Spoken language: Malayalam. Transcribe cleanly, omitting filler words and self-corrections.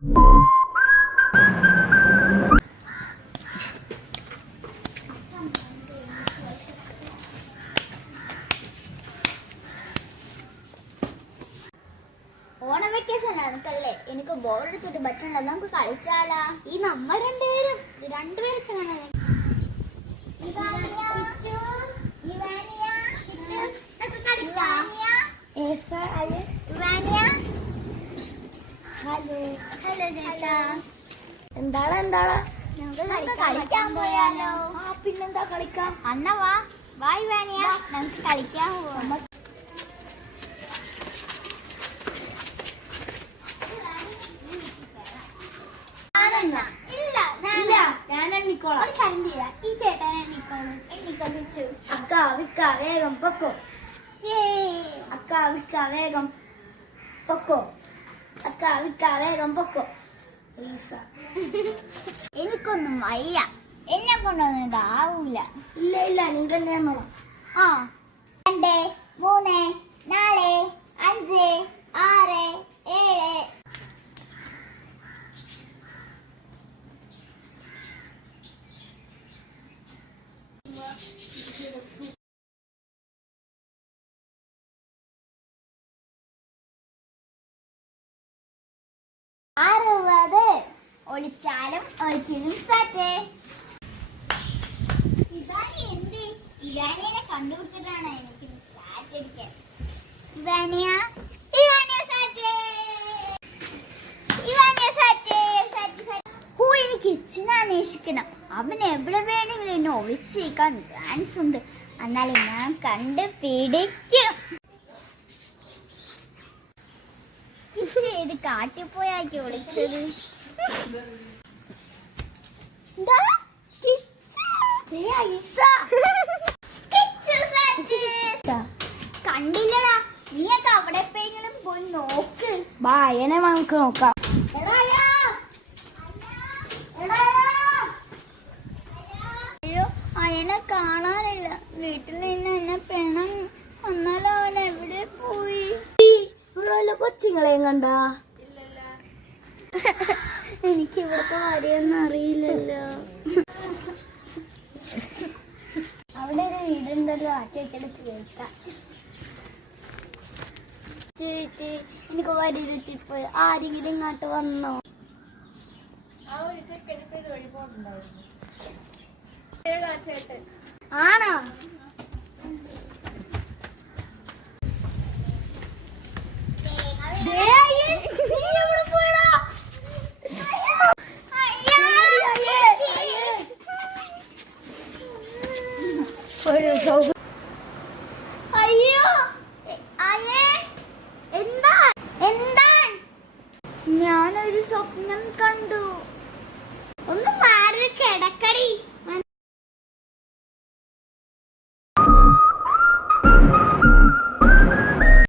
ഓണ വെക്കേഷൻ ആണല്ലേ, എനിക്ക് ബോറെടുത്തിട്ട് പറ്റണല്ലോ, നമുക്ക് കളിച്ചാലാ. ഈ നമ്മ രണ്ടുപേരും ചെങ്ങനെ എന്താടാ നമുക്ക് കളിക്കാൻ പോയാലോ? പിന്നെന്താ കളിക്കാം. അന്ന വാ വായി വാനിയ, നമുക്ക് കളിക്കാൻ പോവാം. ഈ ചേട്ടൻ എണ്ണിക്കൊള്ളിച്ചു. അക്ക വിക്ക വേഗം പൊക്കോ. അക്ക വിക്ക വേഗം പൊക്കോ. അക്ക വിക്ക വേഗം പൊക്കോ. എനിക്കൊന്നും വയ്യ, എന്നെ കൊണ്ടൊന്നും ഇതാവൂല. ഇല്ല നീ തന്നെ വേണം. 2 3 4 5 6 7. ഒളിച്ചാലും ഒളിച്ചിലും സാറ്റേ. ഇവാനിയെ കണ്ടുപിടിച്ചിട്ടാണ് എനിക്ക് സാറ്റ് അടിക്കാൻ. എനിക്ക് കിച്ചനെ അന്വേഷിക്കണം. അവൻ എവിടെ വേണമെങ്കിലും എന്നെ ഒളിച്ചിരിക്കാൻ ചാൻസ് ഉണ്ട്. എന്നാലും ഞാൻ കണ്ടുപിടിക്കും. ഇത് കാട്ടിപ്പോയാക്കി ഒളിച്ചത്. കണ്ടില്ലടാ, നീയൊക്കെ അവിടെ എപ്പോഴെങ്കിലും പോയി നോക്ക്. ബായനെ നമുക്ക് നോക്കാം. അയ്യോ, അയനെ കാണാനില്ല. വീട്ടിൽ നിന്ന് എന്നെ പെണം വന്നാലും അവൻ എവിടെ പോയി? കൊച്ചുങ്ങളെയും കണ്ടാ? എനിക്ക് ഇവിടുത്തെ കാര്യമൊന്നും അറിയില്ലല്ലോ. അവിടെ ഒരു വീടുണ്ടല്ലോ, ആറ്റെടുത്ത് കേൾക്കാം. ചേച്ചി, എനിക്ക് വരിയിരുത്തിപ്പോയി. ആരെങ്കിലും ഇങ്ങോട്ട് വന്നോ? ആണോ? അയ്യോ, എന്താ? ഞാനൊരു സ്വപ്നം കണ്ടു. ഒന്ന് മാറി കിടക്കടി.